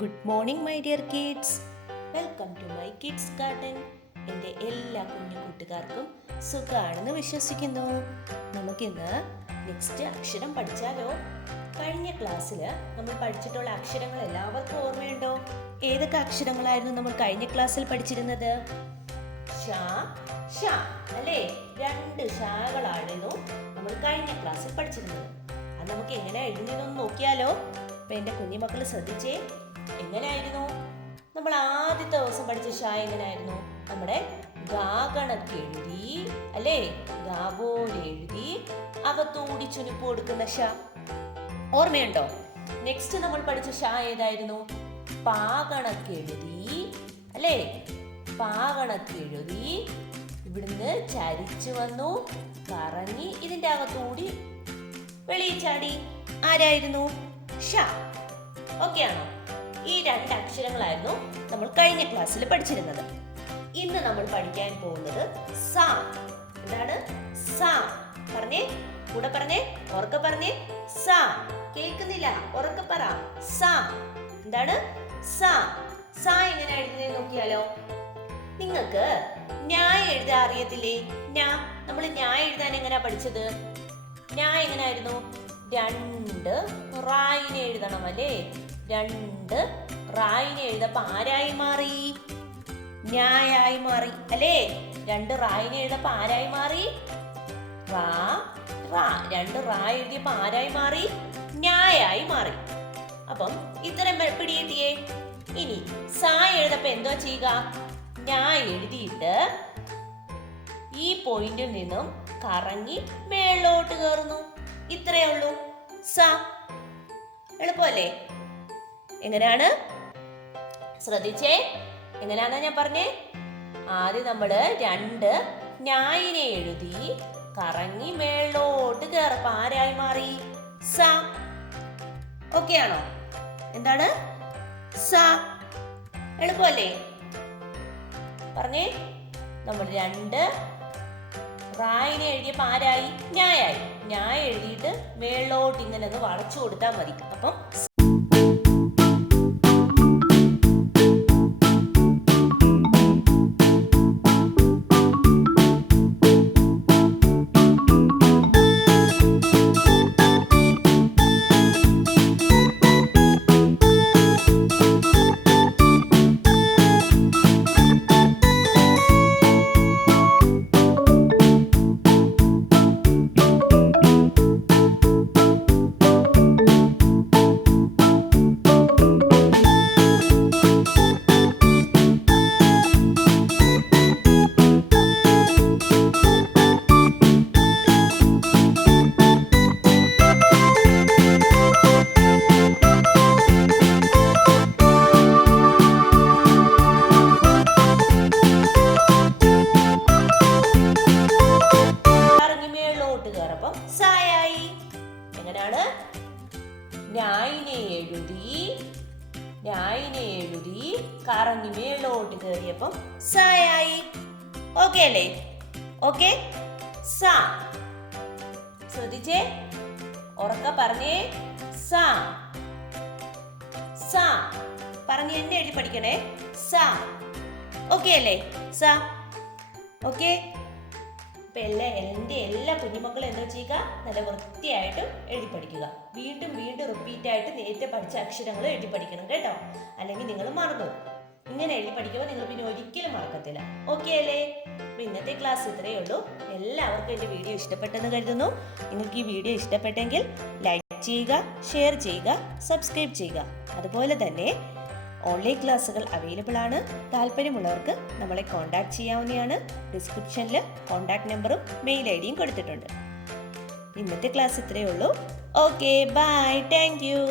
Good morning my dear kids. Welcome to my kids garden. എൻ്റെ എല്ലാ കുഞ്ഞു കൂട്ടുകാർക്കും സുഖമാണെന്ന് വിശ്വസിക്കുന്നു. നമുക്കിന്ന് നെക്സ്റ്റ് അക്ഷരം പഠിച്ചാലോ? കഴിഞ്ഞ ക്ലാസ്സിൽ നമ്മൾ പഠിച്ചിട്ടുള്ള അക്ഷരങ്ങൾ എല്ലാവർക്കും ഓർമ്മയുണ്ടോ? ഏതൊക്കെ അക്ഷരങ്ങളായിരുന്നു നമ്മൾ കഴിഞ്ഞ ക്ലാസ്സിൽ പഠിച്ചിരുന്നത്? ഷ, ഷ അല്ലേ? 2 ഷാകളായിരുന്നു നമ്മൾ കഴിഞ്ഞ ക്ലാസ്സിൽ പഠിച്ചിരുന്നത്. അത് നമുക്ക് എങ്ങനെ എഴുതുന്നതെന്ന് നോക്കിയാലോ? അപ്പം എൻ്റെ കുഞ്ഞുമക്കൾ ശ്രദ്ധിച്ചേ. എങ്ങനെയായിരുന്നു നമ്മൾ ആദ്യത്തെ ദിവസം പഠിച്ച ഷ? എങ്ങനെയായിരുന്നു? നമ്മുടെ ഗാഗണക്ക് എഴുതി അല്ലേ? ഗാപോലെ എഴുതി അകത്തൂടി ചുനിപ്പ് കൊടുക്കുന്ന ഷ ഓർമ്മയുണ്ടോ? നെക്സ്റ്റ് നമ്മൾ പഠിച്ച ഷ ഏതായിരുന്നു? പാകണക്ക് എഴുതി അല്ലേ? പാകണക്ക് എഴുതി ഇവിടുന്ന് ചരിച്ചു വന്നു, കറങ്ങി ഇതിൻ്റെ അകത്തൂടി വെളിയിൽ ചാടി. ആരായിരുന്നു? ഷ. ഓക്കെ ആണോ? ഈ 2 അക്ഷരങ്ങളായിരുന്നു നമ്മൾ കഴിഞ്ഞ ക്ലാസ്സിൽ പഠിച്ചിരുന്നത്. ഇന്ന് നമ്മൾ പഠിക്കാൻ പോകുന്നത് സ. എന്താണ്? സ. പറഞ്ഞേ, കൂടെ പറഞ്ഞേ, ഉറക്കെ പറഞ്ഞേ. സ. കേൾക്കുന്നില്ല, ഉറക്കെ പറ. സ. എന്താണ്? സ. സ എങ്ങനെ എഴുതുന്നത് നോക്കിയാലോ? നിങ്ങൾക്ക് ന്യായ എഴുതാൻ അറിയത്തില്ലേ? നമ്മൾ ന്യായ എഴുതാൻ എങ്ങനെയാ പഠിച്ചത്? ന്യായ എങ്ങനെയായിരുന്നു? 2 റായിനെ എഴുതണം അല്ലേ? 2 റായിനെ എഴുതപ്പോ ആരായി മാറി? ന്യായായി മാറി അല്ലേ? 2 റായിനെ എഴുതപ്പോ ആരായി മാറി? റാ, റാ. 2 റാ എഴുതിയപ്പോ ആരായി മാറി? ന്യായായി മാറി. അപ്പം ഇത്തരം പിടികിട്ടിയേ. ഇനി സ എഴുതപ്പോ എന്തോ ചെയ്യുക? ന്യായ എഴുതിയിട്ട് ഈ പോയിന്റിൽ നിന്നും കറങ്ങി മേളോട്ട് കയറുന്നു. ഇത്രയേ ഉള്ളൂ സ. എളുപ്പമല്ലേ? എങ്ങനെയാണ്? ശ്രദ്ധിച്ചേ. എങ്ങനെയാണെന്നാ ഞാൻ പറഞ്ഞേ. ആദ്യം നമ്മള് 2 ന്യായിനെ എഴുതി കറങ്ങി മേളോട്ട് കയറപ്പോ ആരായി മാറി? സ. ഓക്കെ ആണോ? എന്താണ്? സ. എളുപ്പമല്ലേ? പറഞ്ഞേ. നമ്മൾ 2 റായിനെ എഴുതിയപ്പോ ആരായി? ന്യായായി. ന്യായ എഴുതിയിട്ട് മേളോട്ട് ഇങ്ങനെ ഒന്ന് വളച്ചു കൊടുത്താൽ മതി. അപ്പം ന്യായിനെ എഴുതി കറങ്ങി മേളോട്ട് കയറിയപ്പം സായായി. ഓക്കെ അല്ലേ? ഓക്കെ. സ. ശ്രദ്ധിച്ചേ, ഉറക്ക പറഞ്ഞേ. സ. സ പറഞ്ഞ് എന്നെ എഴുതി പഠിക്കണേ. സ. ഓക്കെ അല്ലേ? സ. ഓക്കെ. അപ്പൊ എൻ്റെ എല്ലാ കുഞ്ഞുമക്കളും എന്താ ചെയ്യുക? നല്ല വൃത്തിയായിട്ട് എഴുതി പഠിക്കുക. വീണ്ടും വീണ്ടും റിപ്പീറ്റ് ആയിട്ട് നേരത്തെ പഠിച്ച അക്ഷരങ്ങൾ എഴുതി പഠിക്കണം കേട്ടോ. അല്ലെങ്കിൽ നിങ്ങൾ മറന്നു. ഇങ്ങനെ എഴുതി പഠിക്കുമ്പോൾ നിങ്ങൾ പിന്നെ ഒരിക്കലും മറക്കത്തില്ല. ഓക്കെ അല്ലേ? അപ്പൊ ഇന്നത്തെ ക്ലാസ് ഇത്രയേ ഉള്ളൂ. എല്ലാവർക്കും എൻ്റെ വീഡിയോ ഇഷ്ടപ്പെട്ടെന്ന് കരുതുന്നു. നിങ്ങൾക്ക് ഈ വീഡിയോ ഇഷ്ടപ്പെട്ടെങ്കിൽ ലൈക്ക് ചെയ്യുക, ഷെയർ ചെയ്യുക, സബ്സ്ക്രൈബ് ചെയ്യുക. അതുപോലെ തന്നെ ഓൺലൈൻ ക്ലാസ്സുകൾ അവൈലബിൾ ആണ്. താല്പര്യമുള്ളവർക്ക് നമ്മളെ കോൺടാക്ട് ചെയ്യാവുന്നതാണ്. ഡിസ്ക്രിപ്ഷനിൽ കോൺടാക്ട് നമ്പറും മെയിൽ ഐഡിയും കൊടുത്തിട്ടുണ്ട്. ഇന്നത്തെ ക്ലാസ് ഇത്രയേ ഉള്ളൂ. Okay, bye, thank U.